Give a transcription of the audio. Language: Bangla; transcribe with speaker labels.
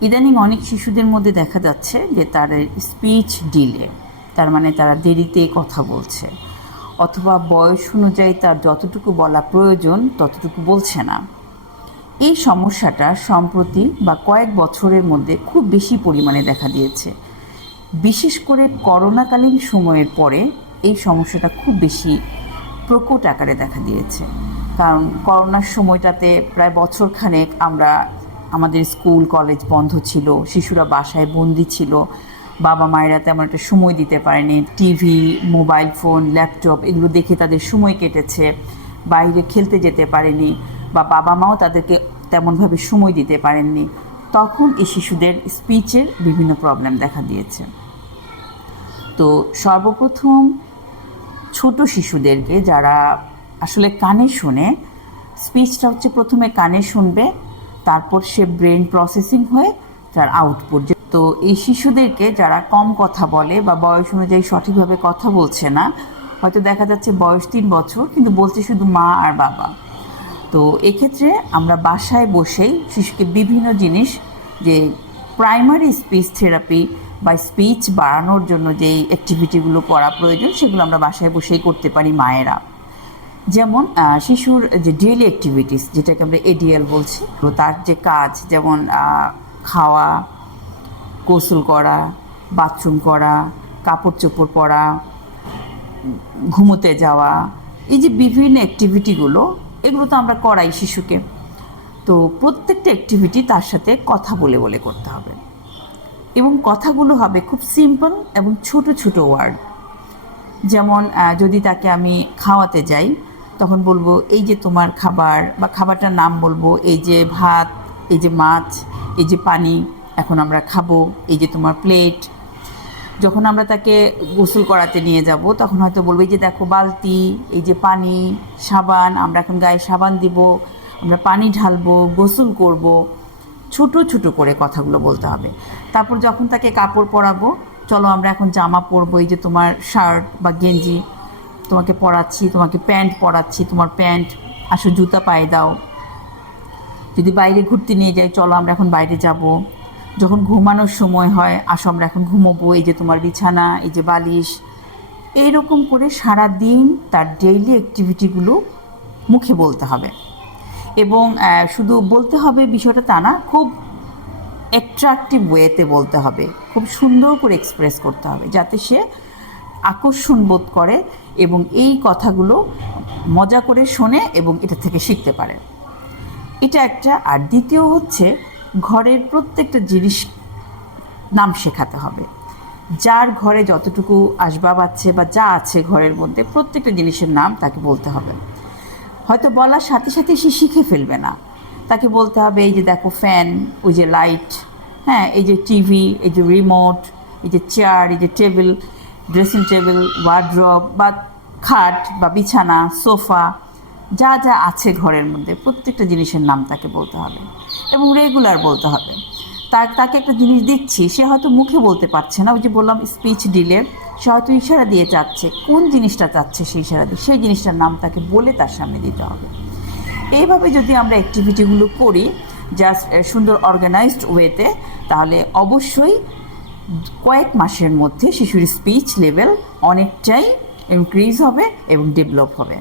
Speaker 1: ইদানিং অনেক শিশুদের মধ্যে দেখা যাচ্ছে যে তাদের স্পিচ ডিলে, তার মানে তারা দেরিতে কথা বলছে, অথবা বয়স অনুযায়ী তার যতটুকু বলা প্রয়োজন ততটুকু বলছে না। এই সমস্যাটা সম্প্রতি বা কয়েক বছরের মধ্যে খুব বেশি পরিমাণে দেখা দিয়েছে। বিশেষ করে করোনাকালীন সময়ের পরে এই সমস্যাটা খুব বেশি প্রকট আকারে দেখা দিয়েছে। কারণ করোনার সময়টাতে প্রায় বছরখানেক আমরা আমাদের স্কুল, কলেজ বন্ধ ছিল, শিশুরা বাসায় বন্দি ছিল, বাবা মায়েরা তেমন একটা সময় দিতে পারেনি, টিভি, মোবাইল ফোন, ল্যাপটপ এগুলো দেখে তাদের সময় কেটেছে, বাইরে খেলতে যেতে পারেনি বা বাবা মাও তাদেরকে তেমনভাবে সময় দিতে পারেননি। তখন এই শিশুদের স্পিচের বিভিন্ন প্রবলেম দেখা দিয়েছে। তো সর্বপ্রথম ছোট শিশুদেরকে যারা আসলে কানে শুনে, স্পিচটা হচ্ছে প্রথমে কানে শুনবে তারপর সে ব্রেন প্রসেসিং হয়ে তার আউটপুট তো এই শিশুদেরকে যারা কম কথা বলে বা বয়স অনুযায়ী সঠিকভাবে কথা বলছে না, হয়তো দেখা যাচ্ছে বয়স তিন বছর, কিন্তু বলছে শুধু মা আর বাবা। তো এক্ষেত্রে আমরা বাসায় বসেই শিশুকে বিভিন্ন জিনিস যে প্রাইমারি স্পিচ থেরাপি বা স্পিচ বাড়ানোর জন্য যেই অ্যাক্টিভিটিগুলো করা প্রয়োজন, সেগুলো আমরা বাসায় বসেই করতে পারি মায়েরা। যেমন শিশুর যে ডেইলি অ্যাক্টিভিটিস যেটাকে আমরা এডিএল বলছি, তো তার যে কাজ, যেমন খাওয়া, গোসল করা বাথরুম করা কাপড় চোপড় পরা, ঘুমোতে যাওয়া, এই যে বিভিন্ন অ্যাক্টিভিটিগুলো এগুলো তো আমরা করাই শিশুকে। তো প্রত্যেকটা অ্যাক্টিভিটি তার সাথে কথা বলে বলে করতে হবে। এবং কথাগুলো হবে খুব সিম্পল এবং ছোট ছোট ওয়ার্ড যেমন যদি তাকে আমি খাওয়াতে যাই তখন বলব, এই যে তোমার খাবার বা খাবারটার নাম বলব, এই যে ভাত, এই যে মাছ, এই যে পানি, এখন আমরা খাব, এই যে তোমার প্লেট যখন আমরা তাকে গোসল করাতে নিয়ে যাব, তখন হয়তো বলব, এই যে দেখো বালতি, এই যে পানি, সাবান, আমরা এখন গায়ে সাবান দিব, আমরা পানি ঢালবো, গোসল করব। ছোট ছোট করে কথাগুলো বলতে হবে। তারপর যখন তাকে কাপড় পরাবো, চলো আমরা এখন জামা পরবো, এই যে তোমার শার্ট বা গেঞ্জি। তোমাকে পরাচ্ছি, তোমাকে প্যান্ট পরাচ্ছি, তোমার প্যান্ট আসো জুতা পায়ে দাও। যদি বাইরে ঘুরতে নিয়ে যাই, চলো আমরা এখন বাইরে যাব। যখন ঘুমানোর সময় হয়, আসো আমরা এখন ঘুমোবো। এই যে তোমার বিছানা, এই যে বালিশ। এইরকম করে সারা দিন তার ডেইলি অ্যাক্টিভিটিগুলো মুখে বলতে হবে। এবং শুধু বলতে হবে বিষয়টা তা না, খুব অ্যাট্রাকটিভ ওয়েতে বলতে হবে। খুব সুন্দর করে এক্সপ্রেস করতে হবে, যাতে সে আকর্ষণ বোধ করে এবং এই কথাগুলো মজা করে শোনে এবং এটা থেকে শিখতে পারে। এটা একটা, আর দ্বিতীয় হচ্ছে ঘরের প্রত্যেকটা জিনিস নাম শেখাতে হবে। যার ঘরে যতটুকু আসবাব আছে বা যা আছে ঘরের মধ্যে প্রত্যেকটা জিনিসের নাম তাকে বলতে হবে। হয়তো বলার সাথে সাথে সে শিখে ফেলবে না। তাকে বলতে হবে, এই যে দেখো ফ্যান ওই যে লাইট হ্যাঁ এই যে টিভি এই যে রিমোট এই যে চেয়ার এই যে টেবিল ড্রেসিং টেবিল ওয়ার্ড্রপ বা খাট বা বিছানা, সোফা, যা যা আছে ঘরের মধ্যে, প্রত্যেকটা জিনিসের নাম তাকে বলতে হবে এবং রেগুলার বলতে হবে। তার, তাকে একটা জিনিস দিচ্ছি, সে হয়তো মুখে বলতে পারছে না, ওই যে বললাম স্পিচ ডিলে সে হয়তো ইশারা দিয়ে চাচ্ছে, কোন জিনিসটা চাচ্ছে সেই ইশারা দিয়ে, সেই জিনিসটার নাম তাকে বলে তার সামনে দিতে হবে। এইভাবে যদি আমরা অ্যাক্টিভিটিগুলো করি জাস্ট সুন্দর অর্গানাইজড ওয়েতে তাহলে অবশ্যই কয়েক মাসের মধ্যে শিশুর স্পিচ লেভেল অনেকটাই ইনক্রিজ হবে এবং ডেভেলপ হবে।